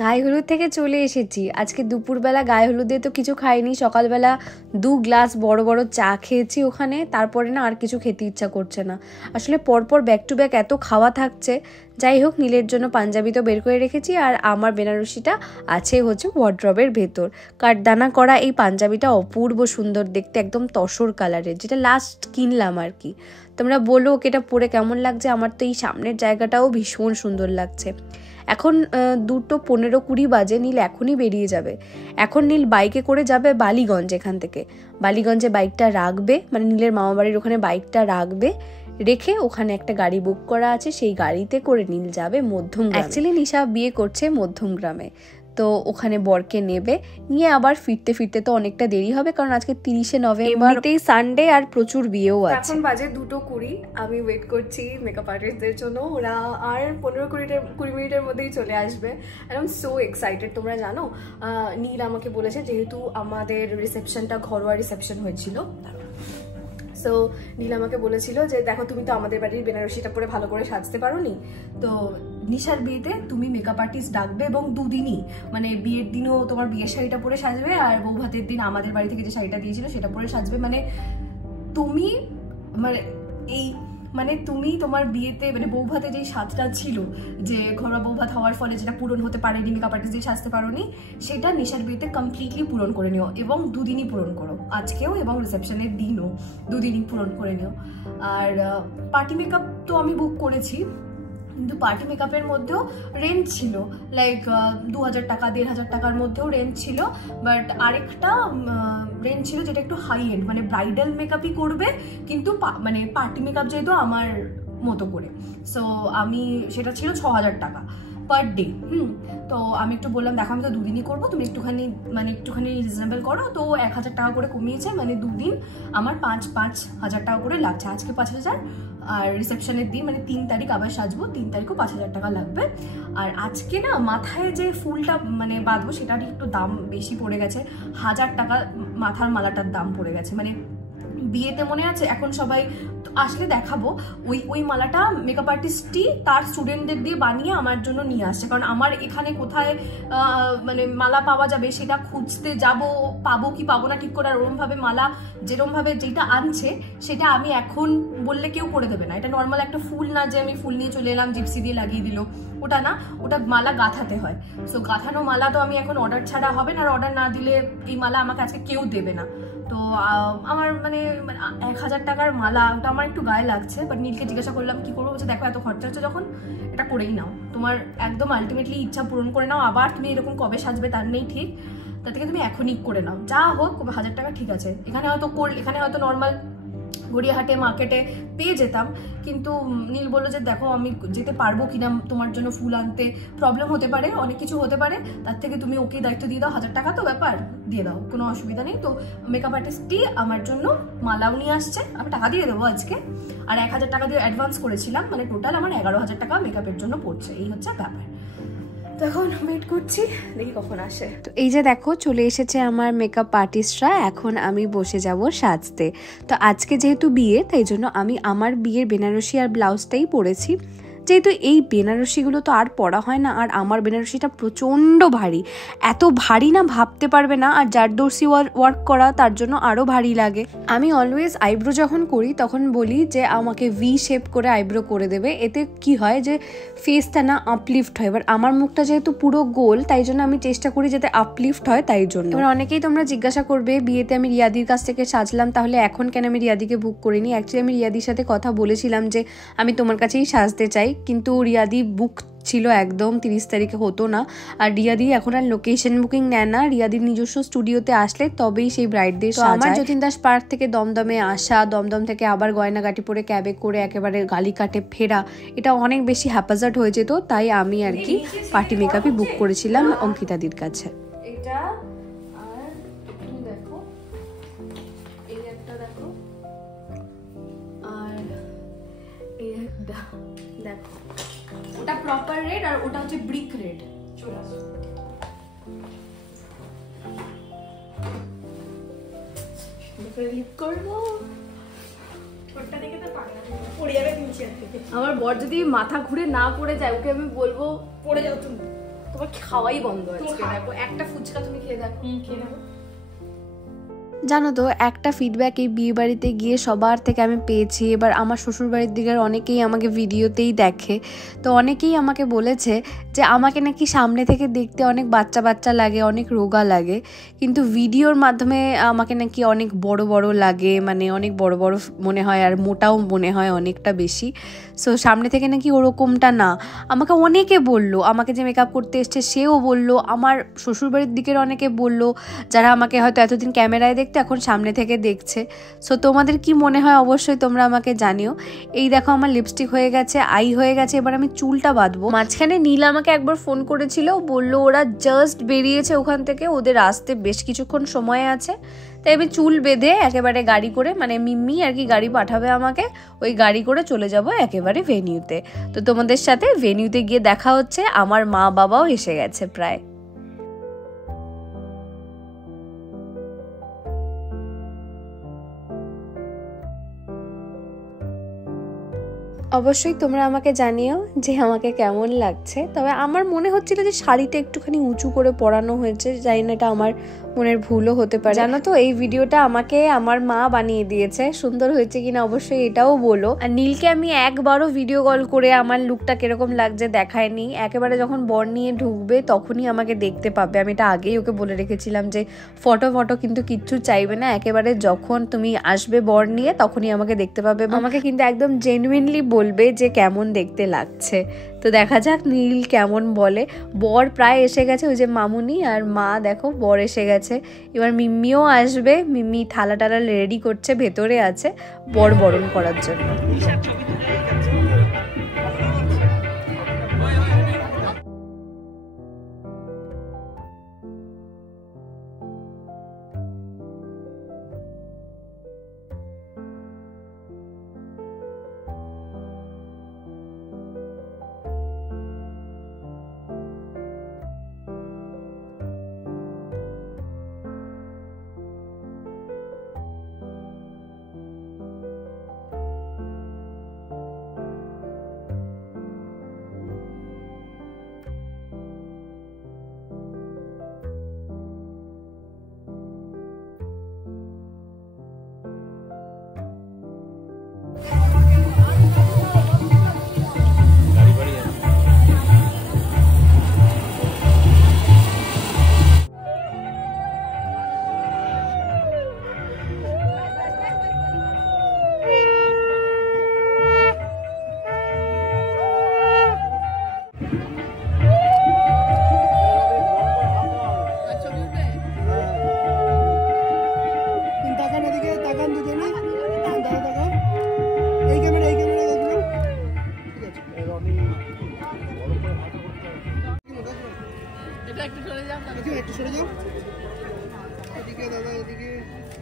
গায়ে হলুদ থেকে চলে এসেছি। আজকে দুপুরবেলা গায়ে হলুদে তো কিছু খাইনি, সকালবেলা 2 গ্লাস বড় বড় চা খেয়েছি ওখানে, তারপরে না আর কিছু খেতে ইচ্ছা করছে না। আসলে পরপর ব্যাক টু ব্যাক এত খাওয়া থাকছে। যাই হোক, নীলের জন্য পাঞ্জাবি তো বের করে রেখেছি, আর আমার বেনারসিটা আছে হচ্ছে ওয়ার্ড্রবের ভেতর। কাঠদানা করা এই পাঞ্জাবিটা অপূর্ব সুন্দর দেখতে, একদম তসর কালারের, যেটা লাস্ট কিনলাম আর কি। তোমরা বলো ওকে এটা পরে কেমন লাগছে। আমার তো এই সামনের জায়গাটাও ভীষণ সুন্দর লাগছে। এখন 2:15-20 বাজে, নীল এখনই বেরিয়ে যাবে। এখন নীল বাইকে করে যাবে বালিগঞ্জ। এখান থেকে বালিগঞ্জে বাইকটা রাখবে, মানে নীলের মামাবাড়ির ওখানে বাইকটা রাখবে, রেখে ওখানে একটা গাড়ি বুক করা আছে, সেই গাড়িতে করে নীল যাবে মধ্যমগ্রামে। অ্যাকচুয়ালি নিশা বিয়ে করছে মধ্যমগ্রামে, তো ওখানে বরকে নেবে, নিয়ে আবার ফিরতে ফিরতে তো অনেকটা দেরি হবে, কারণ আজকে 30শে নভেম্বর, এমনিতেই সানডে আর প্রচুর বিয়েও আছে। এখন বাজে 2:20, আমি ওয়েট করছি মেকআপ আর্টিস্টদের জন্য। ওরা আর 15-20 মিনিটের মধ্যেই চলে আসবে। I am so excited. তোমরা জানো, নীল আমাকে বলেছে, যেহেতু আমাদের রিসেপশনটা ঘরোয়া রিসেপশন হয়েছিল, সো নীল আমাকে বলেছিল যে দেখো, তুমি তো আমাদের বাড়ির বেনারসিটা পরে ভালো করে সাজতে পারো নি, তো নিশার বিয়েতে তুমি মেকআপ আর্টিস্ট ডাকবে, এবং দুদিনই, মানে বিয়ের দিনও তোমার বিয়ের শাড়িটা পরে সাজবে, আর বউ ভাতের দিন আমাদের বাড়ি থেকে যে শাড়িটা দিয়েছিল সেটা পরে সাজবে। মানে তুমি, মানে তুমি তোমার বিয়েতে, মানে বউ ভাতে যেই সাজটা ছিল, যে ঘরোয়া বউ ভাত হওয়ার ফলে যেটা পূরণ হতে পারেনি, মেকআপ আর্টিস্ট দিয়ে সাজতে পারোনি, সেটা নিশার বিয়েতে কমপ্লিটলি পূরণ করে নিও, এবং দুদিনই পূরণ করো, আজকেও এবং রিসেপশনের দিনও দুদিনই পূরণ করে নিও। আর পার্টি মেকআপ তো আমি বুক করেছি, কিন্তু পার্টি মেকআপের মধ্যেও রেঞ্জ ছিল, লাইক 2000 টাকা 1500 টাকার মধ্যেও রেঞ্জ ছিল, বাট আরেকটা রেঞ্জ ছিল যেটা একটু হাই এন্ড, মানে ব্রাইডাল মেকআপই করবে, কিন্তু মানে পার্টি মেকআপ যেহেতু আমার মতো করে, সো আমি সেটা ছিল 6000 টাকা পার ডে। তো আমি একটু বললাম, দেখো আমি তো দুদিনই করবো, তুমি একটুখানি রিজনেবল করো। তো 1000 টাকা করে কমিয়েছে, মানে দুদিন আমার 5,000 টাকা করে লাগছে। আজকে 5000, আর রিসেপশনের দিন মানে 3 তারিখ আবার সাজবো, 3 তারিখও 5000 টাকা লাগবে। আর আজকে না মাথায় যে ফুলটা মানে বাঁধবো, সেটারই একটু দাম বেশি পড়ে গেছে, 1000 টাকা মাথার মালাটার দাম পড়ে গেছে। মানে বিয়েতে মনে আছে, এখন সবাই আসলে দেখাবো, ওই মালাটা মেকআপ আর্টিস্টই তার স্টুডেন্টদের দিয়ে বানিয়ে আমার জন্য নিয়ে আসছে, কারণ আমার এখানে কোথায় মানে মালা পাওয়া যাবে সেটা খুঁজতে যাব, পাবো কি পাবো না ঠিক করে। আর ওরমভাবে মালা যেরমভাবে যেটা আনছে, সেটা আমি এখন বললে কেউ করে দেবে না। এটা নর্মাল একটা ফুল না যে আমি ফুল নিয়ে চলে এলাম, জিপসি দিয়ে লাগিয়ে দিল, ওটা না, ওটা মালা গাঁথাতে হয়। সো গাঁথানো মালা তো আমি এখন অর্ডার ছাড়া হবে না, আর অর্ডার না দিলে এই মালা আমাকে আজকে কেউ দেবে না। তো আমার মানে 1000 টাকার মালা, ওটা আমার একটু গায়ে লাগছে, বাট নীলকে জিজ্ঞাসা করলাম কি করবো, বলছে দেখো এত খরচা হচ্ছে যখন, এটা করেই নাও, তোমার একদম আলটিমেটলি ইচ্ছা পূরণ করে নাও, আবার তুমি এরকম কবে সাজবে তার নেই ঠিক, তার থেকে তুমি এখনই করে নাও, যা হোক 1000 টাকা ঠিক আছে। এখানে হয়তো নর্মাল গড়িয়াহাটে মার্কেটে পেয়ে যেতাম, কিন্তু নীল বললো যে দেখো আমি যেতে পারবো কিনা, তোমার জন্য ফুল আনতে প্রবলেম হতে পারে, অনেক কিছু হতে পারে, তার থেকে তুমি ওকে দায়িত্ব দিয়ে দাও, 1000 টাকা তো ব্যাপার, দিয়ে দাও, কোনো অসুবিধা নেই। তো মেকআপ আর্টিস্টই আমার জন্য মালাও নিয়ে আসছে, আমি টাকা দিয়ে দেবো আজকে, আর 1000 টাকা দিয়ে অ্যাডভান্স করেছিলাম, মানে টোটাল আমার 11,000 টাকা মেকআপের জন্য পড়ছে, এই হচ্ছে ব্যাপার। তো এখন ওয়েট করছি, দেখি কখন আসে। তো এই যে দেখো চলে এসেছে আমার মেকআপ আর্টিস্টরা, এখন আমি বসে যাব সাজতে। তো আজকে যেহেতু বিয়ে, তাই জন্য আমি আমার বিয়ের বেনারসি আর ব্লাউজটাই পরেছি, যেহেতু এই বেনারসিগুলো তো আর পরা হয় না, আর আমার বেনারসিটা প্রচণ্ড ভারী, এত ভারী না ভাবতে পারবে না, আর জারদর্সি ওয়ার্ক করা তার জন্য আরও ভারী লাগে। আমি অলওয়েজ আইব্রো যখন করি তখন বলি যে আমাকে ভি শেপ করে আইব্রো করে দেবে, এতে কি হয় যে ফেসটা না আপলিফট হয়। এবার আমার মুখটা যেহেতু পুরো গোল, তাই জন্য আমি চেষ্টা করি যাতে আপলিফট হয়, তাই জন্য। এবার অনেকেই তোমরা জিজ্ঞাসা করবে, বিয়েতে আমি রিয়াদির কাছ থেকে সাজলাম, তাহলে এখন কেন আমি রিয়াদিকে বুক করিনি। অ্যাকচুয়ালি আমি রিয়াদির সাথে কথা বলেছিলাম যে আমি তোমার কাছেই সাজতে চাই, কিন্তু রিয়াদি বুক ছিল একদম, 30 তারিখে হতো না। আর রিয়াদি এখন আর লোকেশন বুকিং নেয় না, রিয়াদির নিজস্ব স্টুডিওতে আসলে তবেই সেই ব্রাইডদের সাজায়। আমার যতীন দাস পার্ক থেকে দমদমে আসা, দমদম থেকে আবার গয়নাগাটি পরে ক্যাবে করে একেবারে গালিকাটে ফেরা, এটা অনেক বেশি হ্যাপাজার্ড হয়ে যেত, তাই আমি আর কি পার্টি মেকআপই বুক করেছিলাম অঙ্কিতাদির কাছে। এটা আর তুমি দেখো, এই একটা দেখো, আর এই একটা দেখো, ওটা প্রপার রেড আর ওটা হচ্ছে ব্রিক রেড। চলে আসো, লিপ করবো, ওটা দেখে তো পাগলা পড়ে যাবে তুমি চেয়ার থেকে। আমার বর যদি মাথা ঘুরে না পড়ে যায়, ওকে আমি বলবো পড়ে যাও তুমি, তোমার খাওয়াই বন্ধ আজকে। দেখো একটা ফুচকা তুমি খেয়ে দেখো। খেয়ে দেখো। জানো তো একটা ফিডব্যাক এই বিয়ে বাড়িতে গিয়ে সবার থেকে আমি পেয়েছি। এবার আমার শ্বশুরবাড়ির দিকের অনেকেই আমাকে ভিডিওতেই দেখে, তো অনেকেই আমাকে বলেছে যে আমাকে নাকি সামনে থেকে দেখতে অনেক বাচ্চা বাচ্চা লাগে, অনেক রোগা লাগে, কিন্তু ভিডিওর মাধ্যমে আমাকে নাকি অনেক বড় বড় লাগে, মানে অনেক বড় বড় মনে হয় আর মোটাও মনে হয় অনেকটা বেশি। সো সামনে থেকে নাকি ওরকমটা না। আমাকে অনেকে বললো, আমাকে যে মেকআপ করতে এসছে সেও বললো, আমার শ্বশুরবাড়ির দিকের অনেকে বললো, যারা আমাকে হয়তো এতদিন ক্যামেরায় দেখতে এখন সামনে থেকে দেখছে। সো তোমাদের কি মনে হয় অবশ্যই তোমরা আমাকে জানিও। এই দেখো আমার লিপস্টিক হয়ে গেছে, আই হয়ে গেছে, এবার আমি চুলটা বাঁধবো। মাঝখানে নীল আমাকে একবার ফোন করেছিল, বললো ওরা জাস্ট বেরিয়েছে ওখান থেকে, ওদের আসতে বেশ কিছুক্ষণ সময় আছে। তাই আমি চুল বেঁধে একেবারে গাড়ি করে, মানে মিম্মি আর কি গাড়ি পাঠাবে আমাকে, ওই গাড়ি করে চলে যাব একেবারে ভেনিউতে। তো তোমাদের সাথে ভেনিউতে গিয়ে দেখা হচ্ছে। আমার মা বাবাও এসে গেছে প্রায়। অবশ্যই তোমরা আমাকে জানিও যে আমাকে কেমন লাগছে। তবে আমার মনে হচ্ছিল যে শাড়িটা একটুখানি উঁচু করে পরানো হয়েছে, জানি না এটা আমার মনের ভুলও হতে পারে। জানো তো এই ভিডিওটা আমাকে আমার মা বানিয়ে দিয়েছে, সুন্দর হয়েছে কিনা অবশ্যই এটাও বলো। আর নীলকে আমি একবারও ভিডিও কল করে আমার লুকটা কিরকম লাগছে দেখায়নি। একেবারে যখন বর নিয়ে ঢুকবে তখনই আমাকে দেখতে পাবে। আমি এটা আগেই ওকে বলে রেখেছিলাম যে ফটো কিন্তু কিচ্ছু চাইবে না, একেবারে যখন তুমি আসবে বর নিয়ে তখনই আমাকে দেখতে পাবে। আমাকে কিন্তু একদম জেনুইনলি বলবে যে কেমন দেখতে লাগছে। তো দেখা যাক নীল কেমন বলে। বর প্রায় এসে গেছে, ওই যে মামুনি আর মা দেখো বর এসে গেছে। এবার মিম্মিও আসবে, মিম্মি থালা টালা রেডি করছে, ভেতরে আছে বর বরণ করার জন্য।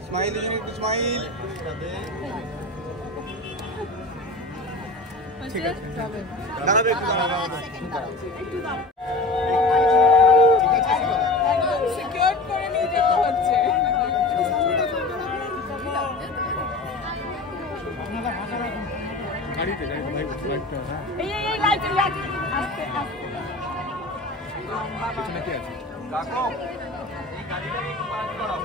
স্মাইল একটু স্মাইল। ঠিক আছে দাঁড়াবে একটু দাঁড়াবে সিকিউর করে নিয়ে যাওয়া হচ্ছে। গাড়িতে লাইটটা এই লাইট আস্তে আস্তে পিছনে কি আছে কাকু এই গাড়িটাকে একটু পার্ক করাও।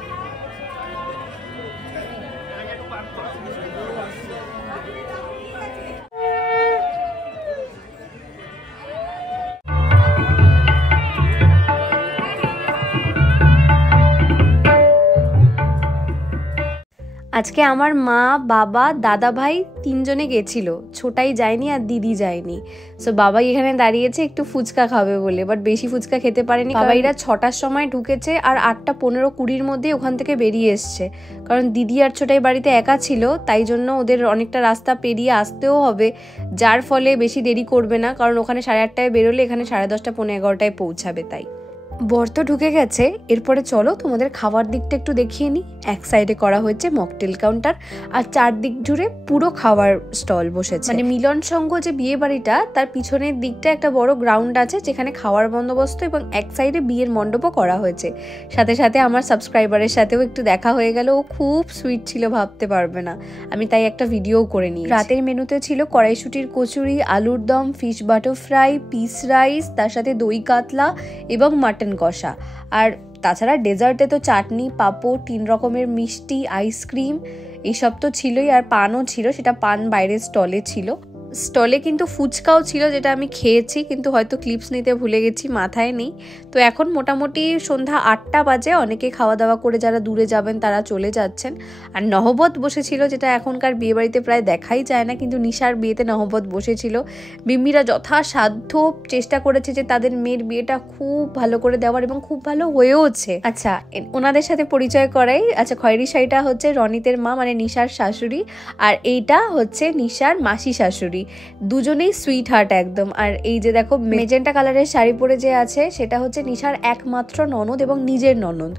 আজকে আমার মা বাবা দাদা ভাই তিনজনে গেছিল, ছোটাই যায়নি আর দিদি যায়নি। সো বাবাই এখানে দাঁড়িয়েছে একটু ফুচকা খাবে বলে, বাট বেশি ফুচকা খেতে পারেনি। বাবাইরা 6টার সময় ঢুকেছে আর 8টা 15-20-র মধ্যে ওখান থেকে বেরিয়ে এসছে, কারণ দিদি আর ছোটাই বাড়িতে একা ছিল, তাই জন্য ওদের অনেকটা রাস্তা পেরিয়ে আসতেও হবে, যার ফলে বেশি দেরি করবে না, কারণ ওখানে 8:30টায় বেরোলে এখানে 10:30 11:15টায় পৌঁছাবে। তাই বর তো ঢুকে গেছে, এরপরে চলো তোমাদের খাবার দিকটা একটু দেখিয়ে নিই। এক সাইডে করা হয়েছে মকটেল কাউন্টার, আর চারদিক জুড়ে পুরো খাবার স্টল বসেছে। মানে মিলন সংঘ যে বিয়ে বাড়িটা, তার পিছনের দিকটা একটা বড় গ্রাউন্ড আছে যেখানে খাওয়ার বন্দোবস্ত, এবং এক সাইডে বিয়ের মণ্ডপও করা হয়েছে। সাথে সাথে আমার সাবস্ক্রাইবারের সাথেও একটু দেখা হয়ে গেল, ও খুব সুইট ছিল, ভাবতে পারবে না। আমি তাই একটা ভিডিও করে নিই। রাতের মেনুতে ছিল কড়াইশুটির কচুরি, আলুর দম, fish butter fry, piece rice, তার সাথে দই কাতলা এবং মাটন কষা। আর তাছাড়া ডেজার্টে তো চাটনি, পাঁপড়, 3 রকমের মিষ্টি, আইসক্রিম এইসব তো ছিলই, আর পানও ছিল। সেটা পান বাইরের স্টলে ছিল। স্টলে কিন্তু ফুচকাও ছিল, যেটা আমি খেয়েছি, কিন্তু হয়তো ক্লিপস নিতে ভুলে গেছি, মাথায় নেই। তো এখন মোটামুটি সন্ধ্যা 8টা বাজে। অনেকে খাওয়া দাওয়া করে যারা দূরে যাবেন তারা চলে যাচ্ছেন। আর নহবত বসেছিল, যেটা এখনকার বিয়েবাড়িতে প্রায় দেখাই যায় না, কিন্তু নিশার বিয়েতে নহবত বসেছিল। মিম্মিরা যথাসাধ্য চেষ্টা করেছে যে তাদের মেয়ের বিয়েটা খুব ভালো করে দেওয়ার, এবং খুব ভালো হয়েওছে। আচ্ছা, ওনাদের সাথে পরিচয় করাই। আচ্ছা, খয়েরি শাড়িটা হচ্ছে রনিতের মা, মানে নিশার শাশুড়ি, আর এইটা হচ্ছে নিশার মাসি শাশুড়ি। দুজনেই সুইট হার্ট একদম। আর এই যে দেখো মেজেন্টা কালারের শাড়ি পরে যে আছে, সেটা হচ্ছে নিশার একমাত্র ননদ এবং নিজের ননদ,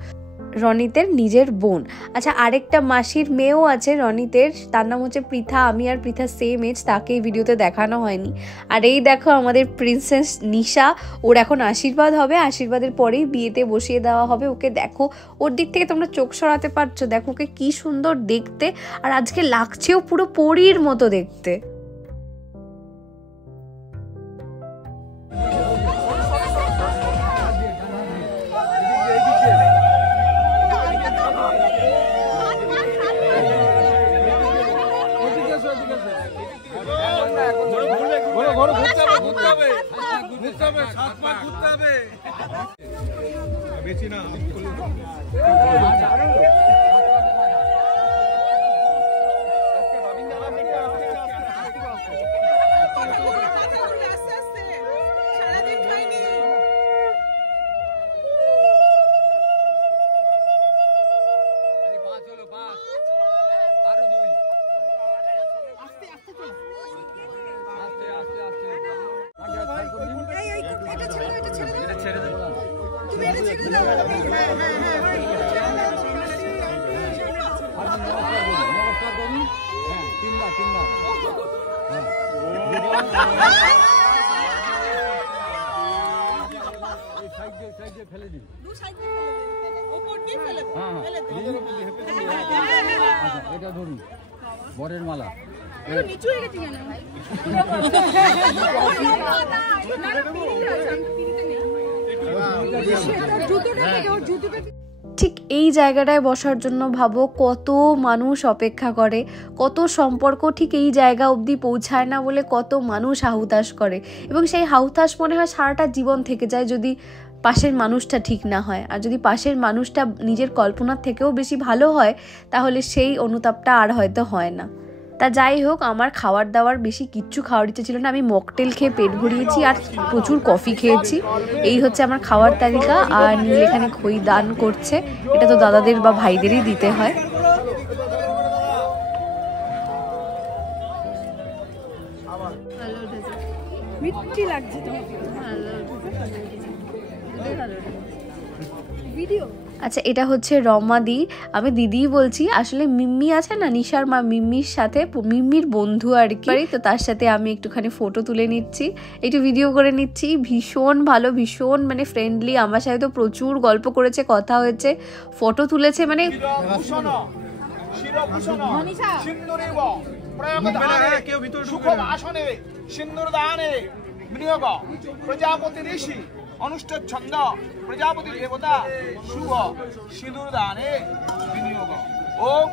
রনিতের নিজের বোন। আচ্ছা, আরেকটা মাসির মেয়েও আছে রনিতের, তার নাম হচ্ছে পৃথা। আমি আর পৃথা সেম এজ, তাকে এই ভিডিওতে দেখানো হয়নি। আর এই দেখো আমাদের প্রিন্সেস নিশা, ওর এখন আশীর্বাদ হবে, আশীর্বাদের পরেই বিয়েতে বসিয়ে দেওয়া হবে ওকে। দেখো ওর দিক থেকে তোমরা চোখ সরাতে পারছো, দেখো ওকে কি সুন্দর দেখতে, আর আজকে লাগছেও পুরো পরীর মতো দেখতে। এটা ধরুন বরের মালা। ঠিক এই জায়গাটায় বসার জন্য ভাবো কত মানুষ অপেক্ষা করে, কত সম্পর্ক ঠিক এই জায়গা অবধি পৌঁছায় না বলে কত মানুষ হাহুতাশ করে, এবং সেই হাহুতাশ মনে হয় সারাটা জীবন থেকে যায় যদি পাশের মানুষটা ঠিক না হয়। আর যদি পাশের মানুষটা নিজের কল্পনার থেকেও বেশি ভালো হয়, তাহলে সেই অনুতাপটা আর হয়তো হয় না। তা যাই হোক, আমার খাবার দাবার বেশি কিচ্ছু খাওয়ার ইচ্ছে ছিল না। আমি মকটেল খেয়ে পেট ভরিয়েছি আর প্রচুর কফি খেয়েছি। এই হচ্ছে আমার খাওয়ার তালিকা। আর নীল এখানে খই দান করছে, এটা তো দাদাদের বা ভাইদেরই দিতে হয়। মিষ্টি লাগছে তো ভিডিও। আচ্ছা, এটা হচ্ছে রমাদি, আমি দিদিই বলছি, আসলে মিম্মি আছে না নিশার মা, মিম্মির সাথে মিম্মির বন্ধু আর কি, তো তার সাথে আমি একটুখানি ফটো তুলে নিচ্ছি, একটু ভিডিও করে নিচ্ছি। ভীষণ ভালো, ভীষণ মানে ফ্রেন্ডলি, আমার সাথে তো প্রচুর গল্প করেছে, কথা হয়েছে, ফটো তুলেছে, মানে अनुष्ठित छंद प्रजापति देवता शुभ सिंदूर दाने विनियोग ओम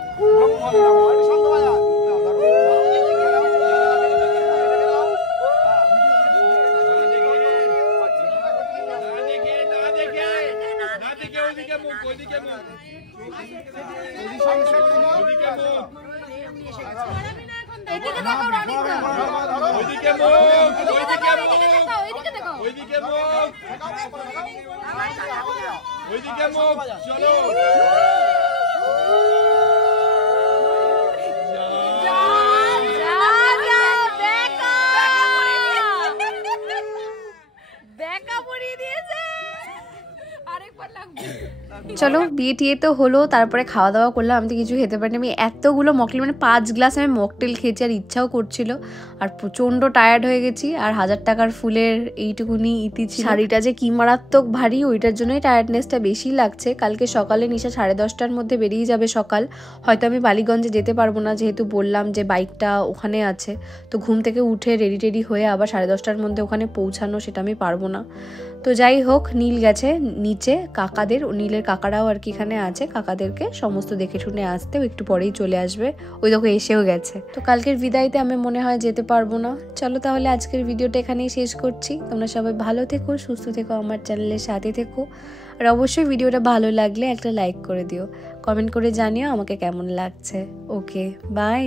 চলো বিয়ে টিয়ে তো হলো, তারপরে খাওয়া দাওয়া করলাম। আমি তো কিছু খেতে পারিনি, আমি এতগুলো মকটেল মানে 5 গ্লাস আমি মকটেল খেয়েছি, আর ইচ্ছাও করছিল, আর প্রচণ্ড টায়ার্ড হয়ে গেছি। আর 1000 টাকার ফুলের এইটুকুনি ইতি ছিল। শাড়িটা যে কি মারাত্মক ভারী, ওইটার জন্যই টায়ার্ডনেসটা বেশি লাগছে। কালকে সকালে নিশা 10:30টার মধ্যে বেরিয়ে যাবে সকাল, হয়তো আমি বালিগঞ্জে যেতে পারবো না, যেহেতু বললাম যে বাইকটা ওখানে আছে। তো ঘুম থেকে উঠে রেডি টেডি হয়ে আবার 10:30টার মধ্যে ওখানে পৌঁছানো, সেটা আমি পারবো না। তো যাই হোক, নীল গেছে নিচে কাকাদের, নীলের কাকারাও আর কি এখানে আছে, কাকাদেরকে সমস্ত দেখে শুনে আসতে, একটু পরেই চলে আসবে। ওই দেখো এসেও গেছে। তো কালকের বিদায়তে আমি মনে হয় যেতে পারবো না। চলো তাহলে আজকের ভিডিওটা এখানেই শেষ করছি। তোমরা সবাই ভালো থেকো, সুস্থ থেকো, আমার চ্যানেলের সাথে থেকো। আর অবশ্যই ভিডিওটা ভালো লাগলে একটা লাইক করে দিও, কমেন্ট করে জানিও আমাকে কেমন লাগছে। ওকে, বাই।